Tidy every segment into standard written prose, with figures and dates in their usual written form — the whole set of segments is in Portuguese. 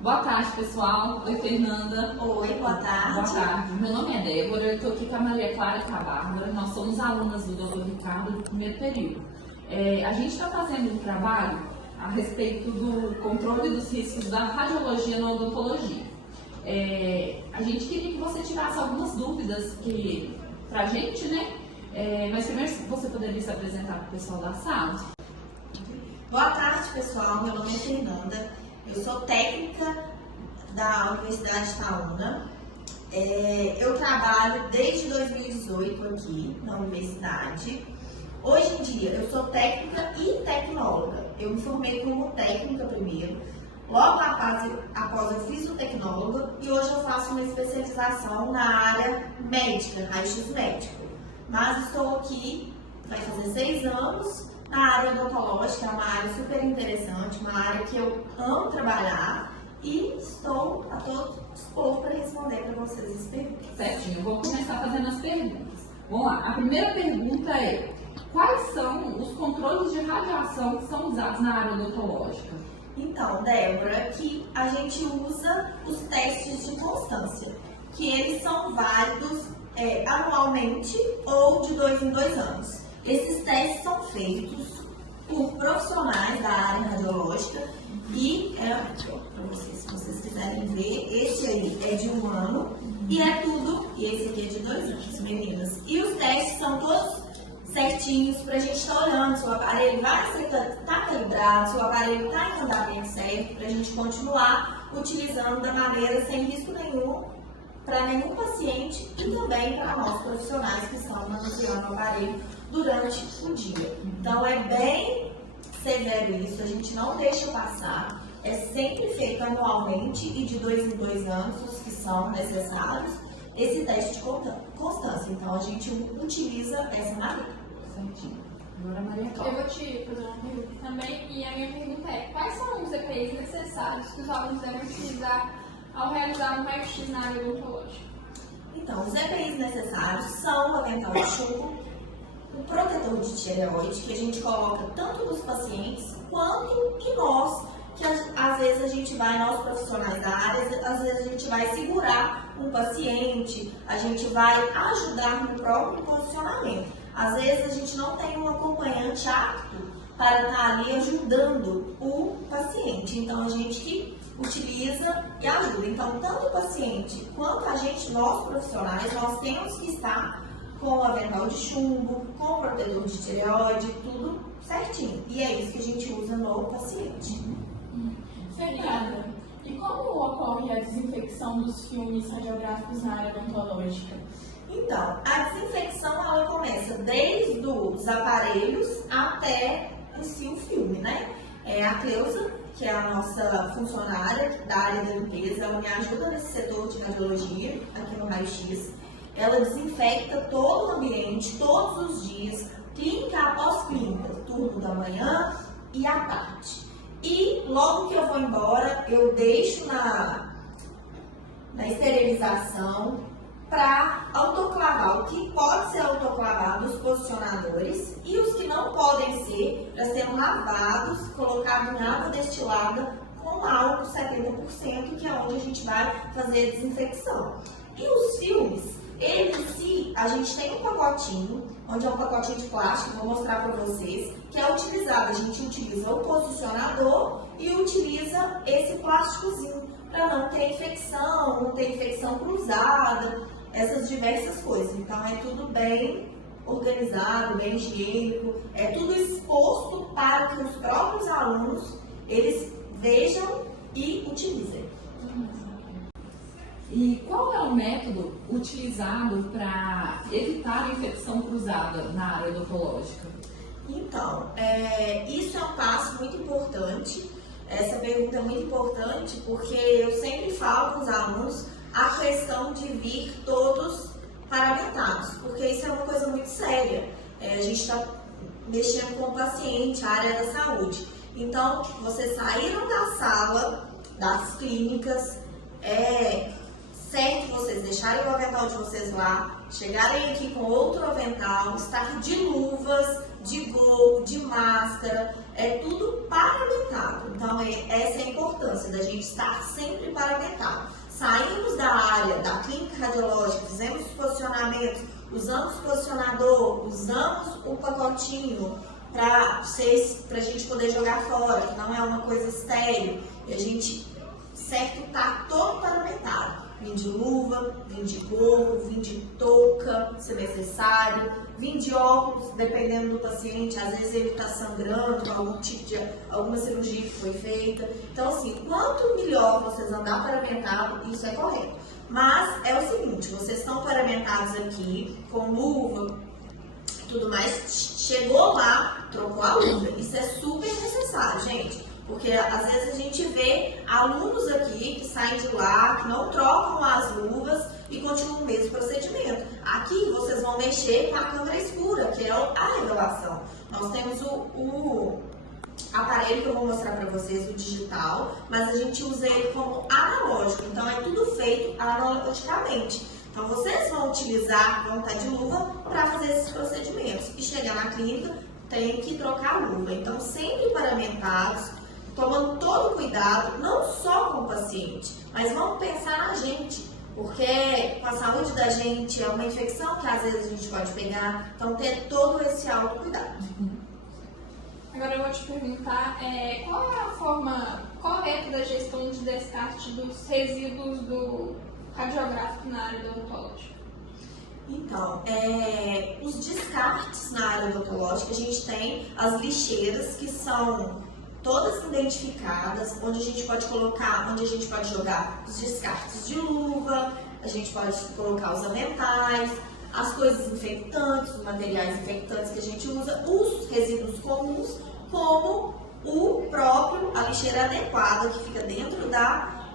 Boa tarde, pessoal. Oi, Fernanda. Oi, boa tarde. Boa tarde. Meu nome é Débora, eu estou aqui com a Maria Clara e com a Bárbara. Nós somos alunas do Dr. Ricardo do primeiro período. A gente está fazendo um trabalho a respeito do controle dos riscos da radiologia na odontologia. A gente queria que você tirasse algumas dúvidas para a gente, né? Mas primeiro você poderia se apresentar para o pessoal da sala. Boa tarde, pessoal. Meu nome é Fernanda. Eu sou técnica da Universidade Itaúna. Eu trabalho desde 2018 aqui na universidade. Hoje em dia eu sou técnica e tecnóloga. Eu me formei como técnica primeiro. Logo após eu fiz o tecnóloga e hoje eu faço uma especialização na área médica, raio-x médico. Mas estou aqui, vai fazer 6 anos, na área odontológica, é uma área super interessante, uma área que eu amo trabalhar e estou a todo dispor para responder para vocês as perguntas. Certinho, eu vou começar fazendo as perguntas. Vamos lá, a primeira pergunta é: quais são os controles de radiação que são usados na área odontológica? Então, Débora, aqui a gente usa os testes de constância, que eles são válidos anualmente ou de 2 em 2 anos. Esses testes são feitos por profissionais da área radiológica e para vocês, se vocês quiserem ver, esse aí é de 1 ano e esse aqui é de 2 anos, meninas. E os testes são todos certinhos para a gente estar olhando se o aparelho está calibrado, se o aparelho está em andamento certo, para a gente continuar utilizando da maneira sem risco nenhum para nenhum paciente e também para nós profissionais que estão manuseando o aparelho durante o dia. Então é bem severo isso, a gente não deixa passar, é sempre feito anualmente e de 2 em 2 anos, os que são necessários, esse teste de constância. Então a gente utiliza essa maneira. Certinho. Agora, Maria Clara. Eu vou te fazer uma pergunta também, e a minha pergunta é: quais são os EPIs necessários que os alunos devem utilizar ao realizar um raio-x na área odontológica? Então, os EPIs necessários são o avental de chumbo, o protetor de tireoide, que a gente coloca tanto nos pacientes quanto em nós, que às vezes a gente vai, nós profissionais da área, às vezes a gente vai segurar um paciente, a gente vai ajudar no próprio posicionamento. Às vezes a gente não tem um acompanhante apto para estar ali ajudando o paciente, então a gente que utiliza e ajuda. Então, tanto o paciente quanto a gente, nós profissionais, nós temos que estar com o avental de chumbo, com o protetor de tireoide, tudo certinho. E é isso que a gente usa no paciente. Fernanda, e como ocorre a desinfecção dos filmes radiográficos na área odontológica? Então, a desinfecção ela começa desde os aparelhos até em si o filme, né? A Cleusa, que é a nossa funcionária da área da limpeza, ela me ajuda nesse setor de radiologia, aqui no raio-x. Ela desinfecta todo o ambiente, todos os dias, clínica após clínica, turno da manhã e à tarde. E logo que eu vou embora, eu deixo na esterilização para autoclavar o que pode ser autoclavado, os posicionadores, e os que não podem ser, para serem lavados, colocados em água destilada com álcool 70%, que é onde a gente vai fazer a desinfecção. E os filmes, eles em si, a gente tem um pacotinho, onde é um pacotinho de plástico, vou mostrar para vocês, que é utilizado. A gente utiliza o posicionador e utiliza esse plásticozinho, para não ter infecção, não ter infecção cruzada, essas diversas coisas. Então é tudo bem organizado, bem higiênico, é tudo exposto para que os próprios alunos, eles vejam e utilizem. E qual é o método utilizado para evitar a infecção cruzada na área odontológica? Então, isso é um passo muito importante. Essa pergunta é muito importante porque eu sempre falo com os alunos a questão de vir todos paramentados, porque isso é uma coisa muito séria. A gente está mexendo com o paciente, a área da saúde. Então, vocês saíram da sala, das clínicas, certo vocês deixarem o avental de vocês lá, chegarem aqui com outro avental, estar de luvas, de gorro, de máscara, é tudo paramentado. Então, essa é a importância da gente estar sempre paramentado. Saímos da área da clínica radiológica, fizemos os posicionamentos, usamos o posicionador, usamos o pacotinho para a gente poder jogar fora, que não é uma coisa estéril. E a gente, certo, tá todo paramentado. Vim de luva, vim de gorro, vim de touca, se necessário, vim de óculos, dependendo do paciente, às vezes ele está sangrando com algum tipo de alguma cirurgia que foi feita. Então, assim, quanto melhor vocês andar paramentado, isso é correto. Mas é o seguinte, vocês estão paramentados aqui, com luva, tudo mais, chegou lá, trocou a luva. Isso é super necessário, gente. Porque às vezes a gente vê alunos aqui que saem de lá, que não trocam as luvas e continuam o mesmo procedimento. Aqui vocês vão mexer com a câmera escura, que é a revelação. Nós temos o aparelho que eu vou mostrar para vocês, o digital, mas a gente usa ele como analógico. Então é tudo feito analogicamente. Então vocês vão utilizar, vão estar de luva para fazer esses procedimentos. E chegar na clínica, tem que trocar a luva. Então sempre paramentados, tomando todo cuidado, não só com o paciente, mas vamos pensar na gente, porque com a saúde da gente é uma infecção que às vezes a gente pode pegar, então ter todo esse autocuidado. Agora eu vou te perguntar, qual é a forma correta da gestão de descarte dos resíduos do radiográfico na área odontológica? Então, os descartes na área odontológica, a gente tem as lixeiras que são todas identificadas, onde a gente pode colocar, onde a gente pode jogar os descartes de luva, a gente pode colocar os aventais, as coisas infectantes, os materiais infectantes que a gente usa, os resíduos comuns, como a lixeira adequada que fica dentro da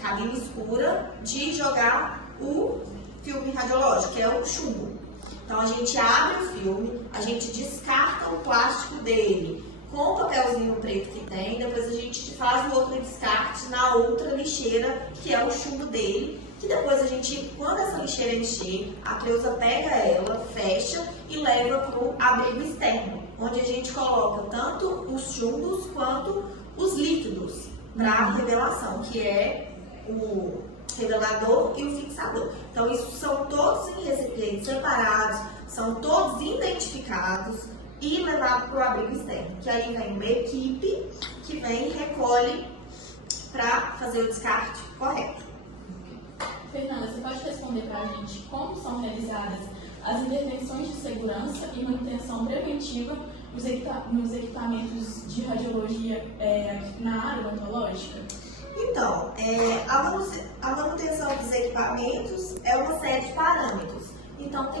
cabine escura de jogar o filme radiológico, que é o chumbo. Então a gente abre o filme, a gente descarta o plástico dele, com o papelzinho preto que tem, depois a gente faz o outro descarte na outra lixeira, que é o chumbo dele, que depois a gente, quando essa lixeira encher, a Cleusa pega ela, fecha e leva para o abrigo externo, onde a gente coloca tanto os chumbos quanto os líquidos para a revelação, que é o revelador e o fixador. Então, isso são todos em recipientes separados, são todos identificados, e levado para o abrigo externo, que aí vem uma equipe que vem e recolhe para fazer o descarte correto. Fernanda, você pode responder para a gente como são realizadas as intervenções de segurança e manutenção preventiva nos equipamentos de radiologia na área odontológica? Então, a manutenção dos equipamentos é uma série de parâmetros. Então,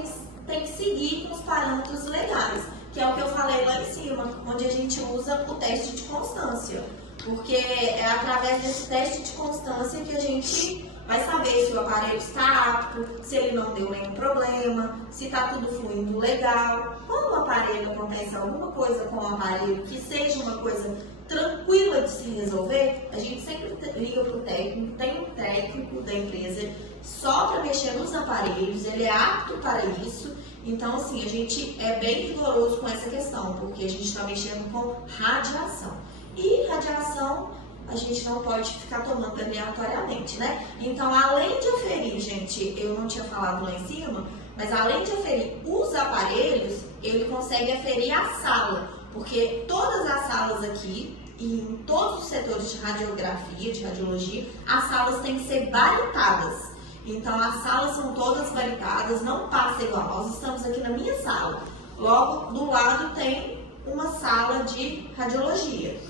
tem que seguir com os parâmetros legais, que é o que eu falei lá em cima, onde a gente usa o teste de constância. Porque é através desse teste de constância que a gente vai saber se o aparelho está apto, se ele não deu nenhum problema, se está tudo fluindo legal. Quando o aparelho acontece alguma coisa com o aparelho que seja uma coisa tranquila de se resolver, a gente sempre liga para o técnico, tem um técnico da empresa só para mexer nos aparelhos, ele é apto para isso. Então, assim, a gente é bem rigoroso com essa questão, porque a gente está mexendo com radiação. E radiação a gente não pode ficar tomando aleatoriamente, né? Então, além de aferir, gente, eu não tinha falado lá em cima, mas além de aferir os aparelhos, ele consegue aferir a sala, porque todas as salas aqui, e em todos os setores de radiografia, de radiologia, as salas têm que ser baritadas. Então, as salas são todas baritadas, não passa igual. Nós estamos aqui na minha sala. Logo, do lado tem uma sala de radiologia,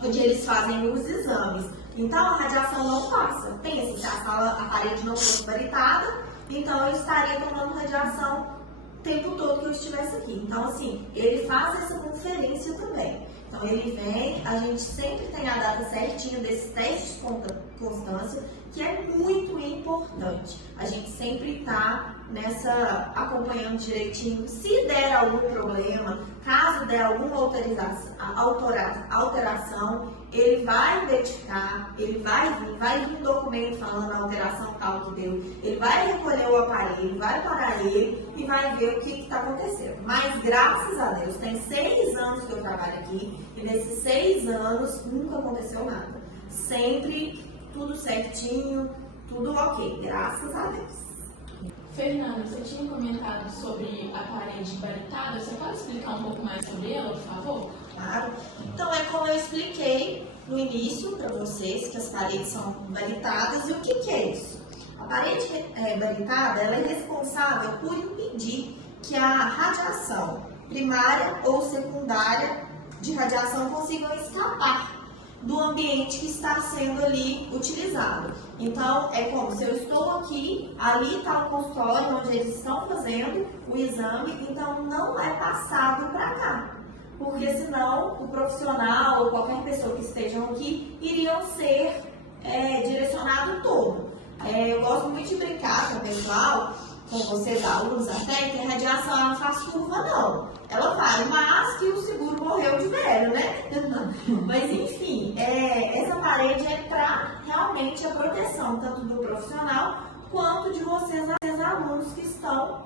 onde eles fazem os exames. Então, a radiação não passa. Pensa, se a parede não fosse baritada, então eu estaria tomando radiação o tempo todo que eu estivesse aqui. Então, assim, ele faz essa conferência também. Então, ele vem, a gente sempre tem a data certinha desse teste de constância, que é muito importante. A gente sempre está acompanhando direitinho. Se der algum problema, caso der alguma alteração, ele vai identificar, ele vai vir um documento falando a alteração tal que deu, ele vai recolher o aparelho, vai parar ele e vai ver o que está acontecendo. Mas graças a Deus, tem 6 anos que eu trabalho aqui e nesses 6 anos nunca aconteceu nada. Sempre tudo certinho, tudo ok, graças a Deus. Fernanda, você tinha comentado sobre a parede baritada, você pode explicar um pouco mais sobre ela, por favor? Claro. Então, é como eu expliquei no início para vocês, que as paredes são baritadas. E o que é isso? A parede baritada, ela é responsável por impedir que a radiação primária ou secundária de radiação consigam escapar do ambiente que está sendo ali utilizado. Então, é como se eu estou aqui, ali está o consultório onde eles estão fazendo o exame, então não é passado para cá. Porque senão o profissional ou qualquer pessoa que estejam aqui iriam ser direcionado todo. Eu gosto muito de brincar com o pessoal, com vocês alunos até, que a radiação ela não faz curva não. Ela vai, mas que o seguro morreu de velho, né? Mas enfim, essa parede é para realmente a proteção tanto do profissional quanto de vocês alunos que estão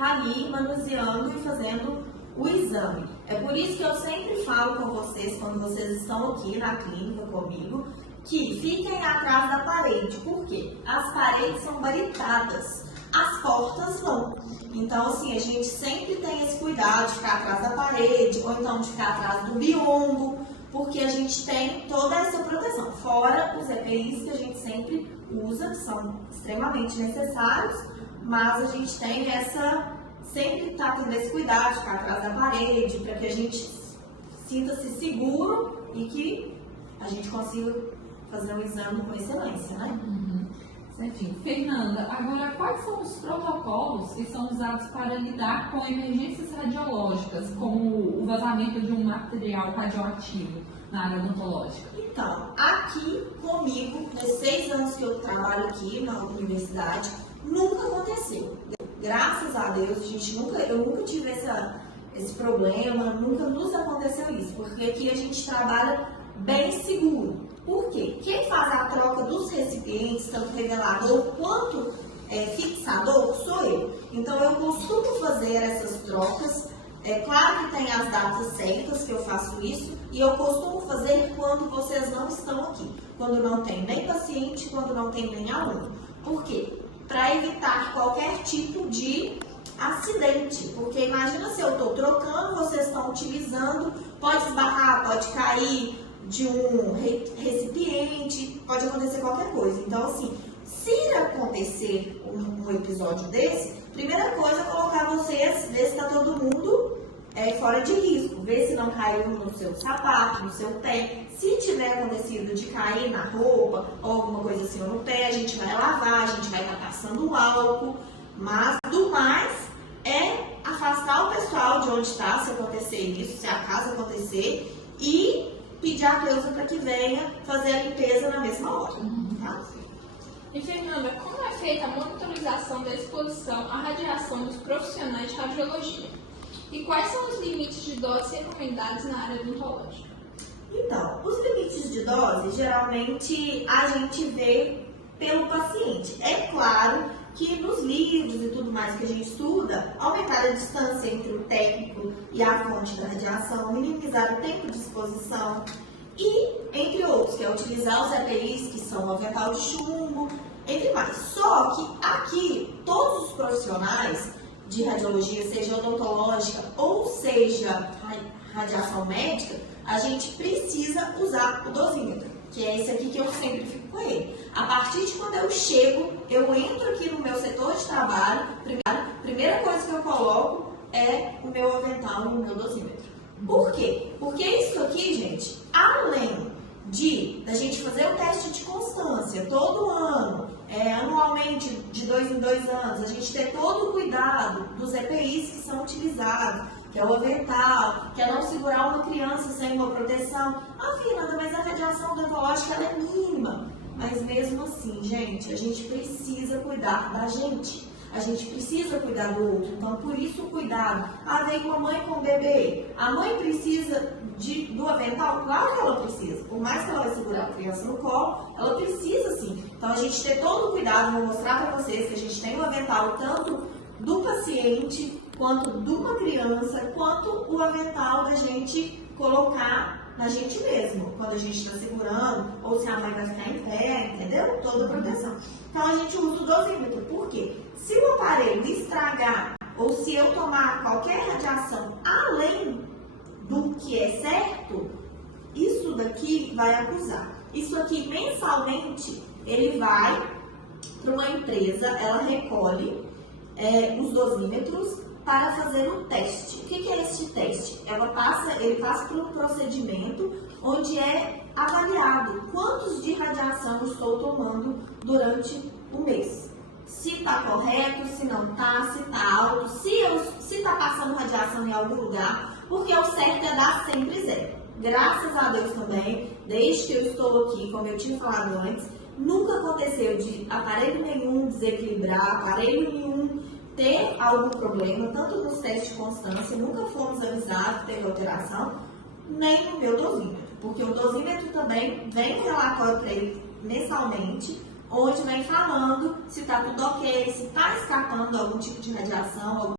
ali manuseando e fazendo o exame. É por isso que eu sempre falo com vocês, quando vocês estão aqui na clínica comigo, que fiquem atrás da parede. Por quê? As paredes são baritadas, as portas não. Então, assim, a gente sempre tem esse cuidado de ficar atrás da parede, ou então de ficar atrás do biombo, porque a gente tem toda essa proteção. Fora os EPIs que a gente sempre usa, que são extremamente necessários, mas a gente tem sempre tá tendo esse cuidado de ficar atrás da parede, para que a gente sinta-se seguro e que a gente consiga fazer um exame com excelência, né? Certinho. Fernanda, agora quais são os protocolos que são usados para lidar com emergências radiológicas, como o vazamento de um material radioativo na área odontológica? Então, aqui comigo, nesses 6 anos que eu trabalho aqui na universidade, nunca aconteceu. Graças a Deus, eu nunca tive esse problema, nunca nos aconteceu isso, porque aqui a gente trabalha bem seguro. Por quê? Quem faz a troca dos recipientes, tanto revelador quanto fixador, sou eu. Então, eu costumo fazer essas trocas. É claro que tem as datas certas que eu faço isso, e eu costumo fazer quando vocês não estão aqui. Quando não tem nem paciente, quando não tem nem aluno. Por quê? Para evitar qualquer tipo de acidente. Porque imagina se eu estou trocando, vocês estão utilizando, pode esbarrar, pode cair de um recipiente, pode acontecer qualquer coisa. Então, assim, se acontecer um episódio desse, primeira coisa é colocar vocês, ver se está todo mundo fora de risco, ver se não caiu no seu sapato, no seu pé. Se tiver acontecido de cair na roupa ou alguma coisa assim no pé, a gente vai lavar, a gente vai estar passando álcool, mas do mais é afastar o pessoal de onde está, se acontecer isso, se acaso acontecer, e pedir a Cleusa para que venha fazer a limpeza na mesma hora. Tá? E Fernanda, como é feita a monitorização da exposição à radiação dos profissionais de radiologia? E quais são os limites de dose recomendados na área odontológica? Então, os limites de dose, geralmente a gente vê pelo paciente. É claro que nos livros e tudo mais que a gente estuda, aumentar a distância entre o técnico e a fonte da radiação, minimizar o tempo de exposição e, entre outros, que é utilizar os EPIs, que são o avental de chumbo, entre mais. Só que aqui, todos os profissionais de radiologia, seja odontológica ou seja radiação médica, a gente precisa usar o dosímetro, que é esse aqui que eu sempre fico com ele. A partir de quando eu chego, eu entro aqui no meu setor de trabalho, primeira coisa que eu coloco é o meu avental e o meu dosímetro. Por quê? Porque isso aqui, gente, além da gente fazer o teste de constância todo ano, anualmente, de 2 em 2 anos, a gente ter todo o cuidado dos EPIs que são utilizados, que é o avental, que é não segurar uma criança sem uma proteção. Fernanda, mas a radiação odontológica ela é mínima. Mas mesmo assim, gente, a gente precisa cuidar da gente. A gente precisa cuidar do outro. Então, por isso o cuidado. Vem uma mãe com o bebê. A mãe precisa do avental? Claro que ela precisa. Por mais que ela vai segurar a criança no colo, ela precisa sim. Então a gente ter todo o cuidado, vou mostrar para vocês que a gente tem o avental tanto do paciente, quanto de uma criança, quanto o avental da gente colocar na gente mesmo, quando a gente está segurando, ou se a mãe vai ficar em pé, entendeu? Toda a proteção. Então a gente usa o dosímetro. Por quê? Se o aparelho estragar, ou se eu tomar qualquer radiação além do que é certo, isso daqui vai acusar. Isso aqui, mensalmente, ele vai para uma empresa, ela recolhe os dosímetros para fazer um teste. O que é este teste? Ele passa por um procedimento onde é avaliado quantos de radiação eu estou tomando durante o mês. Se está correto, se não está, se está alto, se está passando radiação em algum lugar, porque o certo é dar sempre zero. Graças a Deus também, desde que eu estou aqui, como eu tinha falado antes, nunca aconteceu de aparelho nenhum desequilibrar, aparelho nenhum ter algum problema, tanto nos testes de constância, nunca fomos avisados que teve alteração, nem no meu dosímetro, porque o dosímetro também vem um relatório para ele mensalmente, onde vem falando se está tudo ok, se está escapando algum tipo de radiação,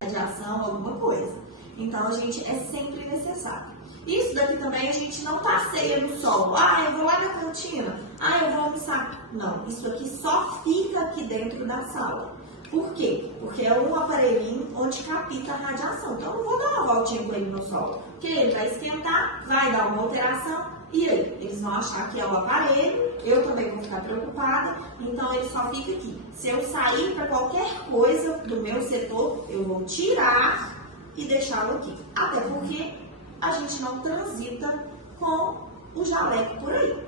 alguma coisa. Então, a gente é sempre necessário. Isso daqui também a gente não passeia no sol. Ah, eu vou lá na cantina. Ah, eu vou almoçar. Não, isso aqui só fica aqui dentro da sala. Por quê? Porque é um aparelhinho onde capta a radiação. Então, eu não vou dar uma voltinha com ele no sol. Porque ele vai esquentar, vai dar uma alteração. E aí, eles vão achar que é o aparelho, eu também vou ficar preocupada, então ele só fica aqui. Se eu sair para qualquer coisa do meu setor, eu vou tirar e deixá-lo aqui. Até porque a gente não transita com o jaleco por aí.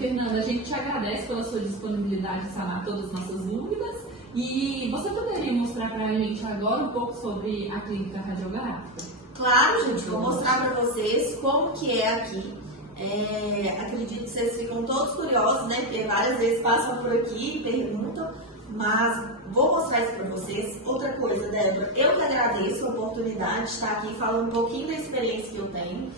Fernanda, a gente te agradece pela sua disponibilidade de sanar todas as nossas dúvidas. E você poderia mostrar para a gente agora um pouco sobre a clínica radiográfica? Claro, gente, vou mostrar para vocês como que é aqui. Acredito que vocês ficam todos curiosos, né? Porque várias vezes passam por aqui e perguntam, mas vou mostrar isso para vocês. Outra coisa, Débora, eu que agradeço a oportunidade de estar aqui falando um pouquinho da experiência que eu tenho.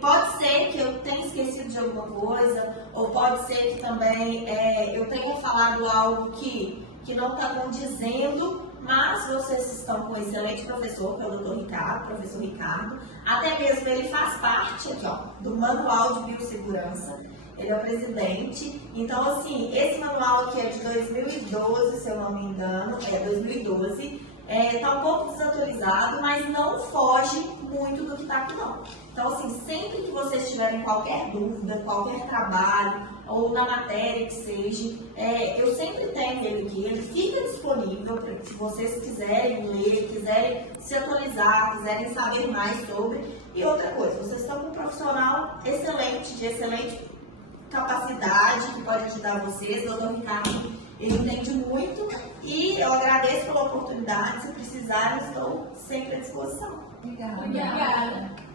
Pode ser que eu tenha esquecido de alguma coisa, ou pode ser que também eu tenha falado algo que não está condizendo, mas vocês estão com um excelente professor, que é o Dr. Ricardo, professor Ricardo. Até mesmo ele faz parte aqui, ó, do Manual de Biossegurança. Ele é o presidente. Então, assim, esse manual aqui é de 2012, se eu não me engano, 2012. Está um pouco desatualizado, mas não foge muito do que está aqui, não. Então, assim, sempre que vocês tiverem qualquer dúvida, qualquer trabalho, ou na matéria que seja, eu sempre tenho ele aqui, ele fica disponível para se vocês quiserem ler, quiserem se atualizar, quiserem saber mais sobre. E outra coisa, vocês estão com um profissional excelente, de excelente capacidade, que pode ajudar vocês, o Dr. Ricardo, ele entende muito, e eu agradeço pela oportunidade. Se precisarem, estou sempre à disposição. Obrigada. Obrigada.